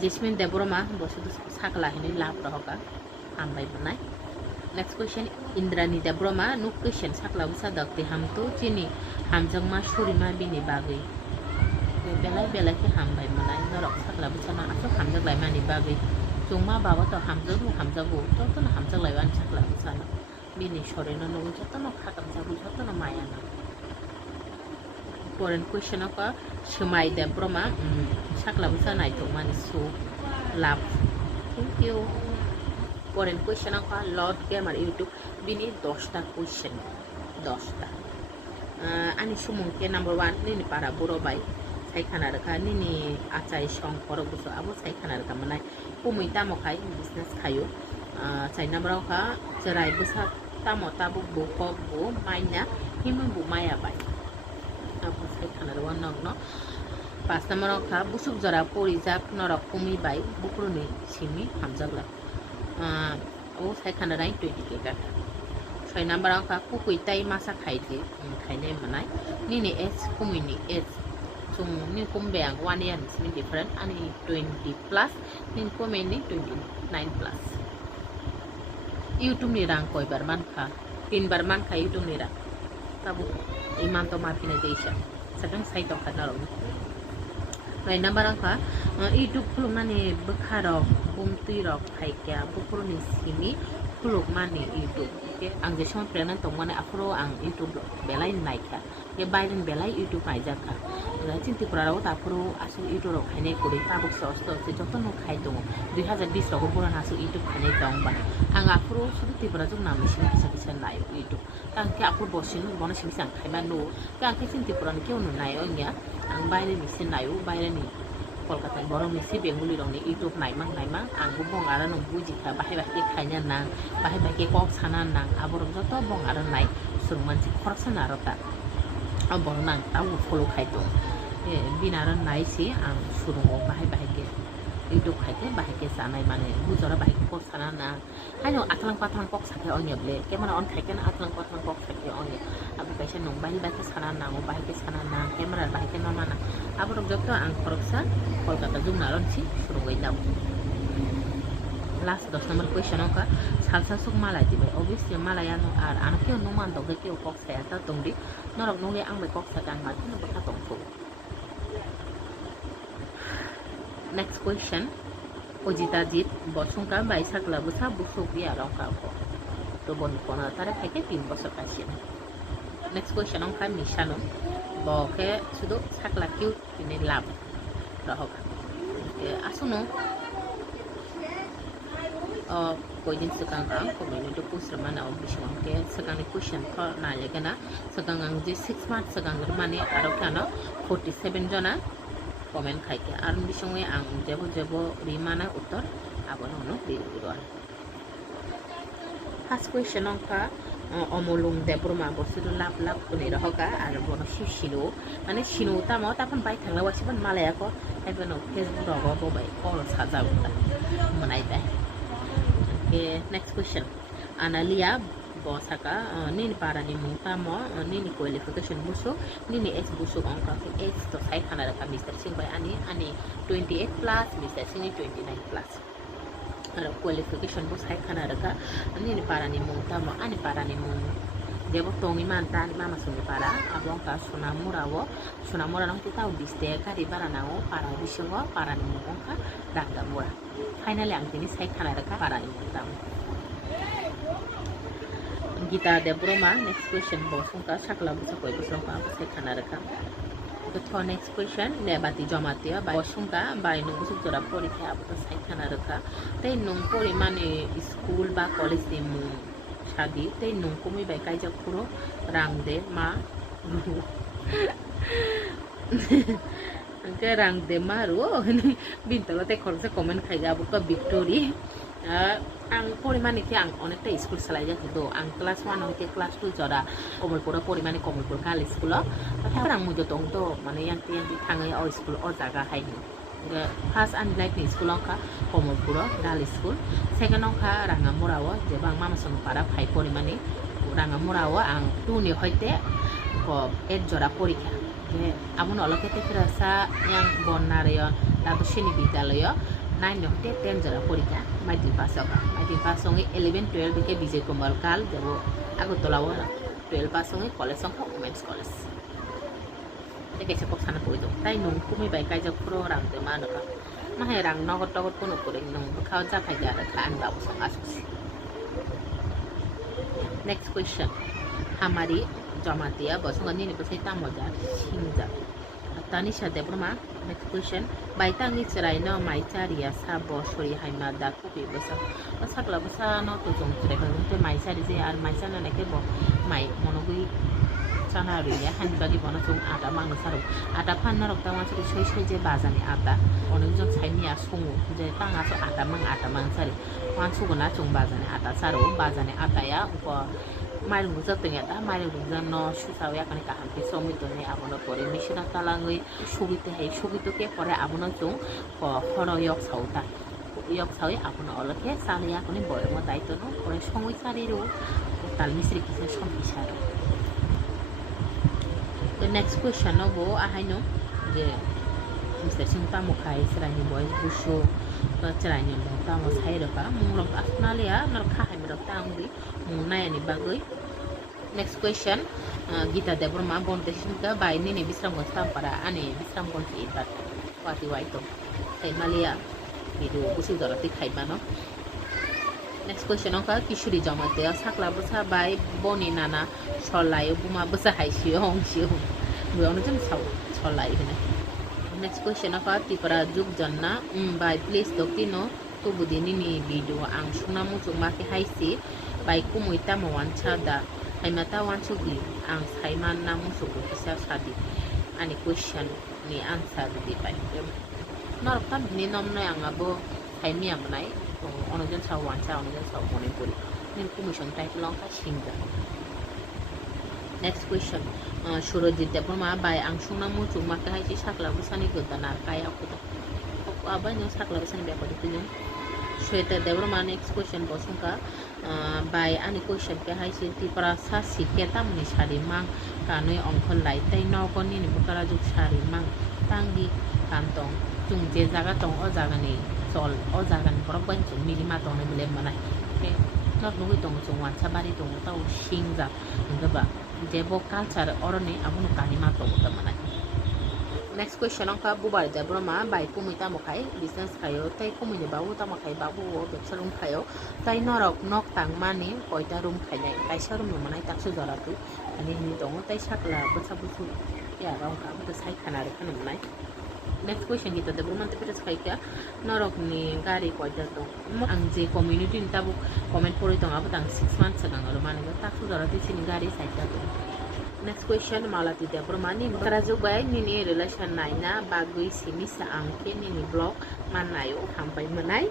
Jasmine Deborah bosu sakla hini lap rohoka hambai banai. Next question Indrani Deborah no question sakla busa dakti ham to chini hamjang ma shuri ma bini bagai. Belai belai ke hambai banai norok sakla busa na aso hamjang lai mani bagai. Cuma bawa to hamjang go to na hamjang lai wan sakla busa na bini shori no no to no khakam jabu to no maya na. Important question apa Shumai Deborah sakla busa na itu mani so love. Thank you. Important question apa Lord Gamer YouTube bini 10টা question 10টা ani sumungke number 1 nini para borobai saikana reka nini achai song korok buso abo saikana reka manai pumui tamo khai business khayo chai number ka cherai busa tamo tabu buko bu maina himu bu maya bai abo saikana ro nok no pas number ka busuk jara pori jak norok pumui bai bukruni simi hamjagla o saikana rai 20 ke kata 6 number ka kukui tai masa khaite khaine manai nini s kumini s chung ni kumbang 1 year is different ani 20 plus nin komeni 29 plus YouTube ni rang koi bar man kha 3 bar man kha YouTube ni rang tabu iman to mapine deisha sadang sai to khana ro Right number ka YouTube kuluk mani bekharok bumtui rok khaikya bukuru ni simi kuluk mani YouTube okay ang jesong prenan tong mane afro ang YouTube belai naikha ye bailen belai YouTube naijaka cinti puraro ta afro asu YouTube rok khaine kori tabuk sosto se jotono khai dong 2020 rok buran asu YouTube khaine dong ba ang afro sudu tipura jung nam sin kisa nai YouTube kang ke afro bosin bona sin sang khaiba no kang ke cinti puran ke onu nai onya ang baile ni sin nayu baile ni Kolkata borong ni si Bengali rong ni YouTube nai mang ang bong ara nong buji kha bahai bahai khainya nang bahai bahai kok sana nang aborong joto bong ara nai surung manchi khorsa na rota abong nang tawu follow khai to binaran nai si ang surung bahai bahai ke YouTube khai bahai ke sanai mane bujora bahai kok sana nang hayo atlang patlang kok sakhe onyeble kemana on khai ken atlang patlang kok sakhe onye abu kaisa nong bahai bahai sana nang bahai ke sana nang camera bahai ke nama nang aborong joto ang khorsa Kolkata jung naron si surung gai daw last 10 number question ka salsa suk malay dibe obviously malayan ar anakyo numan dog ke kok saya ta tongdi norok nonge ang be kok sakan ma tin ba tong fu next question Ojita Jit bosung ka bai sakla busa busuk dia rong ka ko to bon kona tare khake 3 bosor kasin next question ka Mishano bo ke sudo sakla cute ini lab rahok asuno koin sekang ang komen itu pusra mana obiswang ke sekang ni question ko na legana sekang ang je 6 months sekang mana aro kana 47 jona komen khai ke ar bisonge ang jebo rimana uttor abono no diruan first question ka omolung Deborah bosudu lap kuni rahoka ar bono shilo mane shino tamo tapon bai thangla wasiban malaya ko ebono Facebook rogo bo bai ko saja uta manai dai okay next question Analia bosaka nini para ni mutamo nini qualification buso nini s buso angka s to sai khana ka Mr. Singh bai ani 28 plus Mr. Singh 29 plus qualification bus hai khana raka ani ni para ni mutamo ani para ni mu debo tongi manta ni mama suni para abong ka sunamura no kita ubiste ka di para nao para bisiongo para ni mungka dangga mura finally ang tini sai khana raka para ni mutamo Gita Deborah next question bosung ka sakla busa koi busong ka sai khana raka the next question nebati jamatia by bosungka by nung busuk jora porikha abuta sai khana rakha tei nung pori mane school ba college de mu shadi tei nung komui bai kai jak puro rang de ma ke rang de maru bintalo te khorsa comment khai ga abuka victory ang পরিমাণে কি ang অনেকটা school চালাই যাচ্ছে তো ang class 1 হইতে class 2 জরা কমলপুর পরিমাণে কমলপুর কাল স্কুল তারপর ang মুজো tong to মানে yang থাঙে অ স্কুল অ জায়গা হাইনি ফার্স্ট আন লাইক স্কুল অংকা কমলপুর ডাল স্কুল সেকেন্ড অংকা রাঙামুরাও যে বাং মামাসং পারা ফাই পরিমাণে রাঙামুরাও ang 2 ni হইতে 8 জরা পরীক্ষা যে আমন অলকেতে ফিরাসা yang bonnareyo দাবশিনী বিদ্যালয় 9 no te 10 jara porikha maitri pass songe 11 12 ke Vijay Kumar Kal jabo Agartala o 12 pass songe college songkha women's college te kaisa kok sana poi dong tai nong kumi bai kaijak pro rang de ma no ka ma hai rang nogot togot kono kore nong khao ja khai ja kha an babu song asuksi next question hamari jamatia bosonga ni pasai tamoja singja Tanisha Debroma next question baitangi cerai no mai charia sa bosori haima da kubi basa sakla basa no to jong cerai kan te mai chari je ar mai chana ne ke bo mai monogui chana ri ya han bagi bono jong ada mang saru ada phan na rok ta ma sori soi soi je bazani ada onek jon saimi a songu je tanga so ada mang sari wan su gona jong bazani ada saru bazani ada ya upo mai lung za teng ya da mai lung za no shu sa ya kan ka han ti somi to ne abono pore mishina talangui subite hai subito ke pore abono jong ko horo yok sauta yok sawi abono olake sale ya koni boy mo daito no pore songoi sari ro tal misri kise som isara the next question no bo ahai no je Mr. Singta Mukai serani boy busho cerani ta mo sai ro ka mung ro asnale ya nar kha hai ro ta ngi mung na ni bagoi next question Gita Debroma bon deshin ka bai ni bisram gostam para ane bisram gon ti tat pati waito sai malia video busi dorati khaiba no next question ka kishuri jamate sakla busa bai boni nana solai buma busa hai siong bu ono jon sau solai hene next question ka tipara juk janna by please doktino to budini ni video ang sunamu chuma ke haisi by kumuita mo wancha da ai mata wanchu gi ang saiman namu suku bisa sadi ani question ni answer di pai nor kam ni nom na ang abo hai mi am nai ono jon sa wancha ono jon sa mone puri ni kumission type long ka singga next question Surojit Debroma by ang sunamu chuma ka hai sakla busani godana kaya ko aba nyo sakla busani be ko ditin Shweta Debroma next question bosungka by ani question ke hai si prasa siketa muni sari mang kanoi ongkhon lai tai no ko ni bukara juk sari mang tangi kantong chung je jaga tong o jaga ni sol o jaga ni korok ban chung milima tong ne bile manai ke not nui tong chung wan sabari tong tau singja ngaba jebo culture oroni abunu kanima tong ta manai next question angka bubar Debroma by kumita mokai business khayo tai kumine babu ta mokai babu o ব্যবসা room khayo tai norok nok tang mani koita room khainai tai sarum manai taksu jaratu ani ni tong tai sakla basa busu ya rong ka bu sai khana re khana manai next question kita Debroma te pita khai ka norok ni gari koita tong ang je community ni tabu comment pore tong abutang 6 months agang aro mane taksu jaratu chini gari sai ka next question Malati Debroma ni karajuk bai ni relation naina bagui simisa angke ni blog manayo hampai manai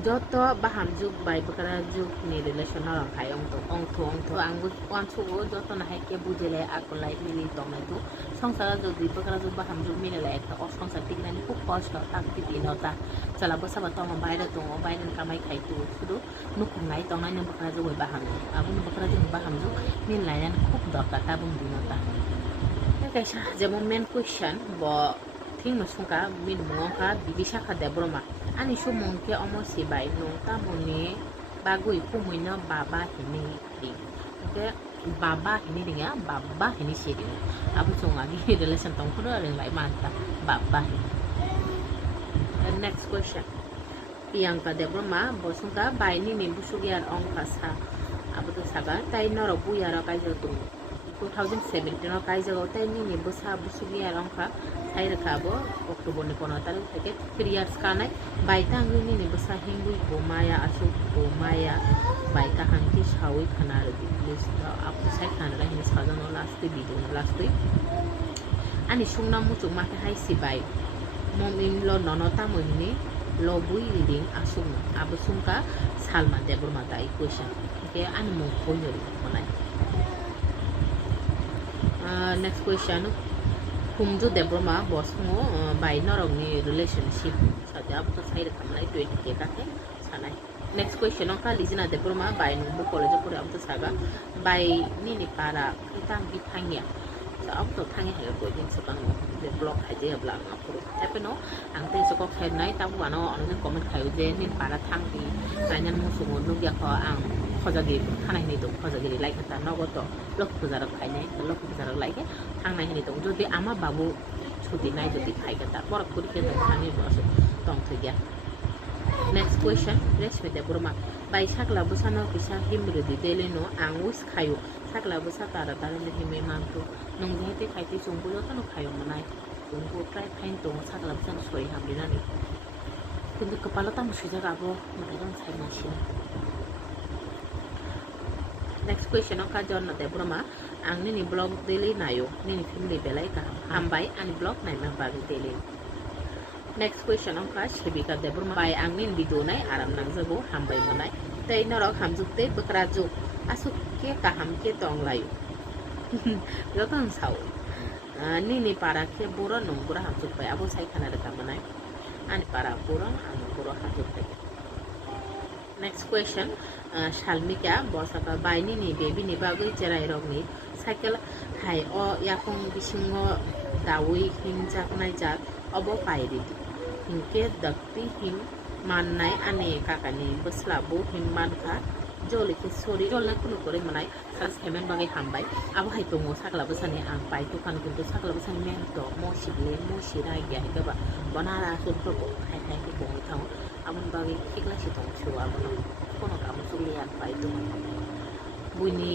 joto bahamjuk bai bakarajuk ni relation na rang khayong to ong angbu wanchu joto na haike bujele akolai ni tong tu songsara jodi bakarajuk bahamjuk mine la ekta osongsa tignani খুব কষ্ট takti dinota chala bosa batong baire tong baire kamai khai tu sudu nukum nai tong nai bakarajuk bai bahamjuk abun bakarajuk bahamjuk min lainan খুব দরকার tabung dinota kaisa jemon main question bo thing musungka min monga bibisakha Debroma ani sumongke omo sibai nongta moni bagui kumuina baba hini ri ke baba hini ringa baba hini siri abu songa gi relation tong khuro ring lai manta baba and next question Priyanka Debroma bosungka baini ni busugiar ongka sa abu to saga tai noro buyara kaijo tu 2017 no kai jago tai ni busa busugiar ongka sai rakabo October ni 15 tarik থেকে 3 years kanai baita ngini ni busa hingui bomaya asu bomaya baita hanki sawi khanar please apu sai khanara ni sajano last video na last ani sungna muchu ma hai sibai momin lo nonota mohini lo bui reading asung abu sungka Salman Debroma tai question okay ani mo koyori manai next question Kumju Debroma bosmo by norong ni relationship saja abu sai ra kamlai 20k kake sanai next question ka Lizina Debroma by numbu college pore abu saga by ni para kita bithangya sa ốc tôi thang hay của những sự bằng để blog hay gì hợp lặng aku tapi no ang teh soko khen nai tahu wa no orang ko man khayu je nin para thang di nanyan mu sungo nu ya ko ang khojagi thanai ni to khojagi lai kata no go to lok pujar khai nai lok pujar lai ke thang nai ni to jodi ama babu ছুটি নাই যদি খাই কথা বড় পরীক্ষা তো খানি বসে তং থেকে next question resmete burma bai sakla busano kisa himru di deleno ang wis khayo sakla busa tara tara ni hime mantu nong jete khaiti chungbulo tano khayo manai ungbu try fain to sakla busan soi hamdina ni কিন্তু kepala tam suja gabo madang sai masin next question ka jonna de burma ang ni blog daily nayo ni film belai ka hambai ani blog nai ma bagi daily next question ka shibika de burma bai ang ni video nai aram nang jago hambai manai tei norok hamjukte bakra ju asuk ke ka ham ke tong layo yotan sau ni para ke boro nong boro hamjuk bai abo sai khana reka manai ani para boro ang boro hamjuk bai next question shalmika borsaka bai ni baby ni bagoi cherai rok ni cycle hai o yakong bisingo dawi himjak nai jak obo pairi hingke dakti him mannai ane kakani beslabo him manka jole ke sori jole kuno kore manai sas hemen bagai hambai abo hai tongo sakla besani ang pai to kan kuntu sakla besani men to mo sible mo sirai ya ke ba banara sun to hai hai ke bong thang amon bagai kikla si tong chua bono kono kam sulian pai to buini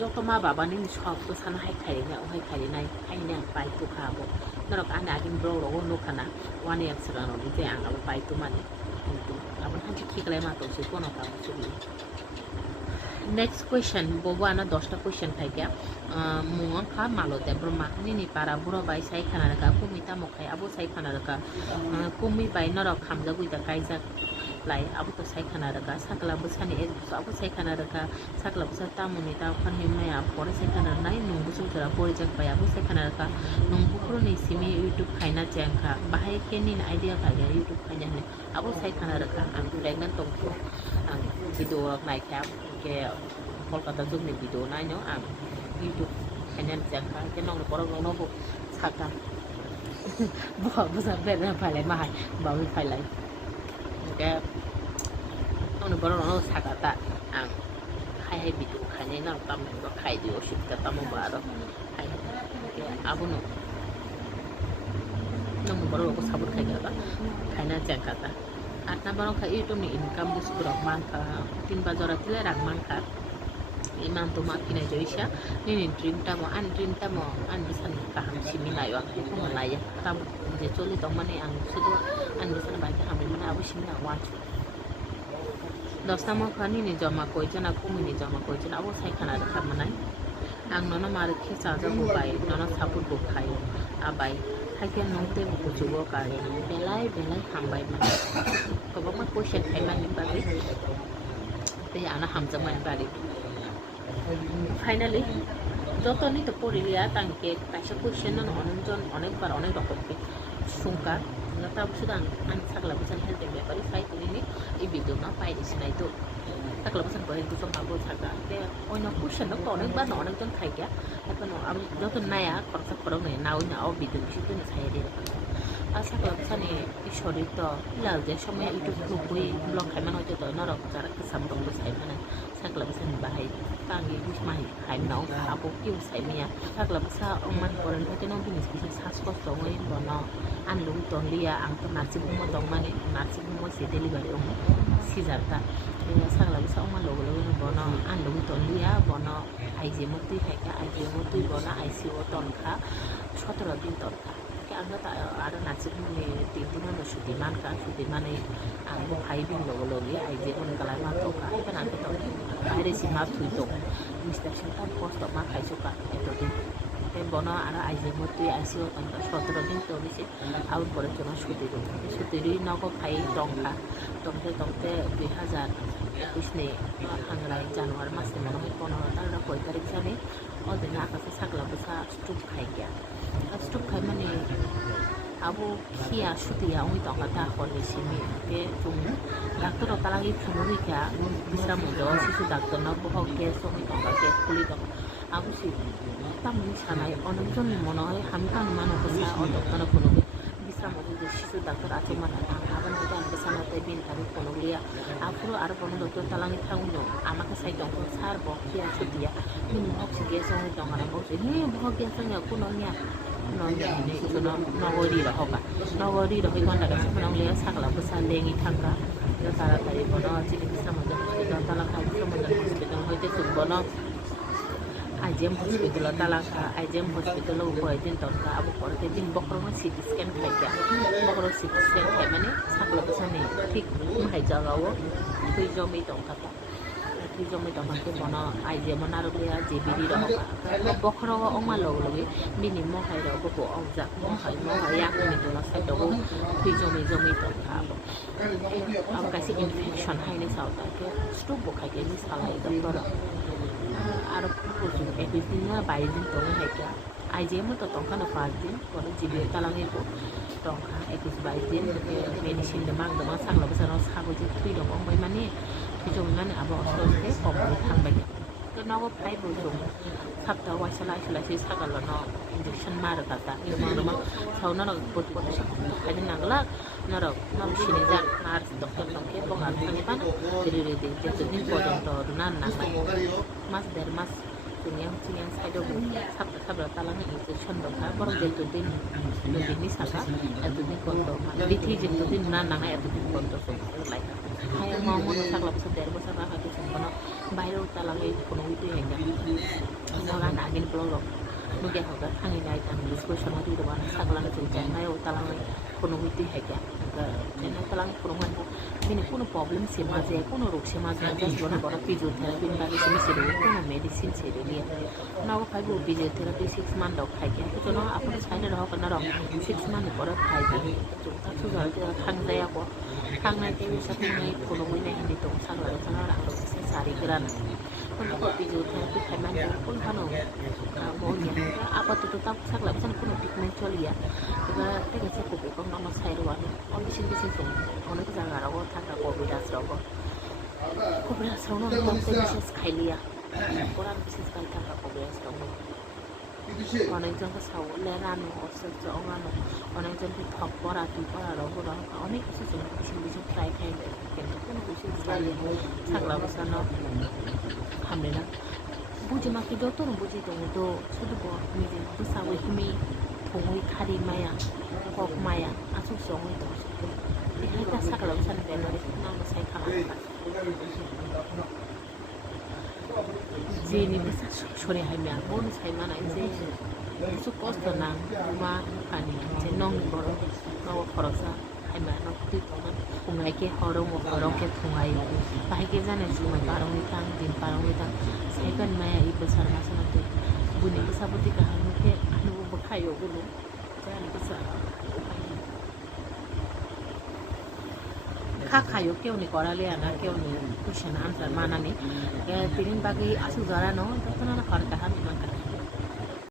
যত মা বাবা নি সব তো সানা high খাই না high খাই নাই হাই না পাই তো খাবো নরক আনা দিন ব্রো রো নো খানা ওয়ান ইয়ার সরা নো দিতে আং আবার পাই তো মানে কিন্তু আবার হাঁচি ঠিক লাই মা তো সে কোন কাম সুবি next question bobo ana 10টা question থাইকা মুং খা মালো দে ব্রহ্মা নি পারা বুড়ো বাই সাই খানা রাখা কুমিতা মখাই আবো সাই খানা রাখা কুমি বাই নরক খামজা গুইতা কাইজা lai abu to sai khana daga sakla busani es busa abu sai khana daga sakla busa tamuni ta khan himaya pore sai khana nai nung busu jara pore jak pai abu sai khana daga nung bukro ni simi youtube khaina jangkha bahai kenin idea ka ga youtube khaina ne abu sai khana daga ang pregnant tong ko ang video nai kha ke kolkata jum ni video nai no ang youtube khaina jangkha ke nong pore no bo saka bo busa be na phai lai mai ba wi phai lai cái ông nó nó sạc ta ăn hay bị tụ khai nên nó tâm nó khai điều shit cái tâm ông bà đó hay cái abo nó một bữa có sabut khai cái đó khai na chẳng cả ta at na barang khai itu ni income bus kurang mangka tin bazar atile rang mangka imam to makina joisha ni dream ta mo an bisan kaham simi na yo ko malaya tam je choli to mane ang sudo an bisan ba ka hamil mana abu simi na watch dosta mo khani ni jama koi jana kumi ni jama koi jana abu sai khana rakha manai ang nono mar khe cha ja bo bai nono saput bo khai abai haike nongte bo jubo ka belai hambai mana ko ba ma question khai man ba te ana hamja man ba finally যতনি তো পড়িলিয়া তাঙ্কে কাইসা question অনেকজন অনেকবার অনেক রকমকে শঙ্কা তা শুধু আমি থাকলা বুঝান হেলথ ব্যাপারে ফাই করিনি এই ভিডিও না পাইছি নাই তো থাকলা বুঝান করে দুটো পাবো থাকা অন্য কোশ্চেন তো অনেকবার না অনেকজন খাইগা এখন আমি যত নায়া খরচা খরচ নেই নাও নাও ভিডিও বেশি তো খাইয়ে দিয়ে আর থাকলা বুঝানি শরীর তো লাল যে সময় ইউটিউব গ্রুপই ব্লগ খাইমান হয়তো তো নরক যারা সামদং বুঝাই মানে sakla bisa bahai tangi bismai haim nau apo kiu sai mia sakla bisa oman koran hote no binis bisa sasko songoi bono an lung ton lia ang to nasi bumo tong mane nasi bumo se delivery om sijarta sakla bisa oman logo logo bono an lung ton lia bono aije moti haika aije moti bono ICO ton kha 17 din ton kha anga ta ada nasib ni tin na suti man ka suti mane ang bo khai bin logo logi ai je on kalai ma to ka kan an to ai si ma thui to inspection ta post ma khai su ka eto din te bono ara ai je moti ICO tan ka 17 din to ni se out pore chono suti ri na ko khai tong ka tongte 2021 ni hanglai January mas ni mano kono ta koi tarik sane o din na ka sa sakla basa stup khai kya stup khai mane abu kia shutia ui tong kata kholi simi ke tum doctor kalagi phumui kya bisa mudo sisu doctor na bohok ke so ui tong ka ke khuli tong 아버지 땀이 사나이 어느 정도 뭐나요 함깐 많은 거사 어떤 거는 বিশ্রাম যে শিশু doctor আছে মানে আবার হয়তো আমি সামনে বিন তারিখ কোনো লিয়া আফুরো আর কোনো ডক্টর তালাঙি থাকুন আমাকে সাই দং সার বকিয়া ছুটিয়া মিনি বক্সি গিয়ে সঙ্গে দং আর বক্সি হে বকিয়া সঙ্গে কোনো নিয়া নগরী রহবা নগরী রহি ঘন্টা গাছে ফোনাং লিয়া সাকলা বসা লেঙি থাকা তাড়াতাড়ি বনো চিনি বিশ্রাম হসপিটাল তালাং খাই বিশ্রাম হসপিটাল হইতে সুবনো IGM hospital talaka IGM hospital uboy din tonka abu korte din bokro CT scan khaika bokro CT scan khai mane sakla basane thik hai jagawo thui jomi tonka ta thui jomi tonka ke bono IGM narulia JBD roka bokro oma logi bini mo hai ro bo awja mo hai yak ni to na sai do thui jomi tonka abu kasi infection hai ni sauta ke stroke bo khai ke ni salai da pora আর প্রচুর 21 দিন না 22 দিন তখন হাইকা IgM তো তখন 5 দিন পরে GB তালাঙে তখন 21-22 দিন মেডিসিন দেমাং দেমাং সাংলা বসানো সাগো যে থুই দং অংবাই মানে থুইজং মানে আবো অসলতে কমরে থাंबाय তো নগো ফাই বসং সাবটা ওয়াইসলা আইসলাসি সাগাল ন ইনজেকশন মার কাটা ইমানমা সাউনা ন পট পট খাইদিন নাগলা নরক নম সিনে যা নার্স ডক্টর তংকে বগাল থানি পান রে যে দিন পর্যন্ত না নামাই মাস দেড় মাস চিনিয়াং সাইডও সাবটা তালাঙে ইনজেকশন দরকার বরং যেদিন দিননি সাকা এতদিন বন্ধ মানে বিথি যেদিন না নাঙা এতদিন বন্ধ লাইক হাই মামুন সাগলাপ সা দেড় বছর রাখা তো সম্পন্ন বাইরেও তালাঙে কোনো উইতুই হাইকা নরা নাগিন blog nugia hoga hangi nai tam discussion ati do bana saglang chung chai mai o talang kono huiti haika chena talang kono man bini kono problem se ma je kono rok se ma je just bona physiotherapy ba se se do kono medicine se do lia na o phai bo physiotherapy 6 month dok khai ke to no apun chaina ro kana ro 6 month por khai ke chung ta chu ja ke khang daya ko khang nai ke sa nai kono wi nai hindi to saglang sana ra ro se sari gran kono ko physiotherapy khai man ko hano mo ya apatot tak sagla bisan kono treatment choliya ebar tege se ko ko no sai ro ani onishin bisin so onek jaga ro thaka covid asrogo no to bisis khailiya koran bisis kai thaka covid asrogo অনেকজন Sao লেরানো অসহ্য অঙ্গানো অনেকজন থক পড়া তুই পড়া রবো অনেক কিছু বিশিন try খাই কিন্তু কোনো কিছু ছাগলা বসানো হামলেনা বুঝে মাকে যত বুঝে দङ তো শুধু নিজে বসাবো হিমি থङै খারি মায়া কক মায়া আসুক সङै দङ बेहाय दा सागला बसानो बेमारि नांगौ साइ खालामो जेनिबो सरे हायमा बनि साइ मानाय जे কিছু কষ্ট না মা পানি যে নং বড় নব খরচা হাইমা নক তুই কমান খুঙাইকে হরংকে খুঙাই বাহাইকে জানে সময় পারংনি থাং দিন পারংনি থাং সাইবান মায়া ই बोसोर मासनाते बुनि बोसाबति गाहामुखे आनुबो बखायो गुनु जानि बोसोर खाखायो केउनि कराले आना केउनि क्वेश्चन आन्सर मानानि तिरिन बागै आसु जरा न ततना खरका हानि माका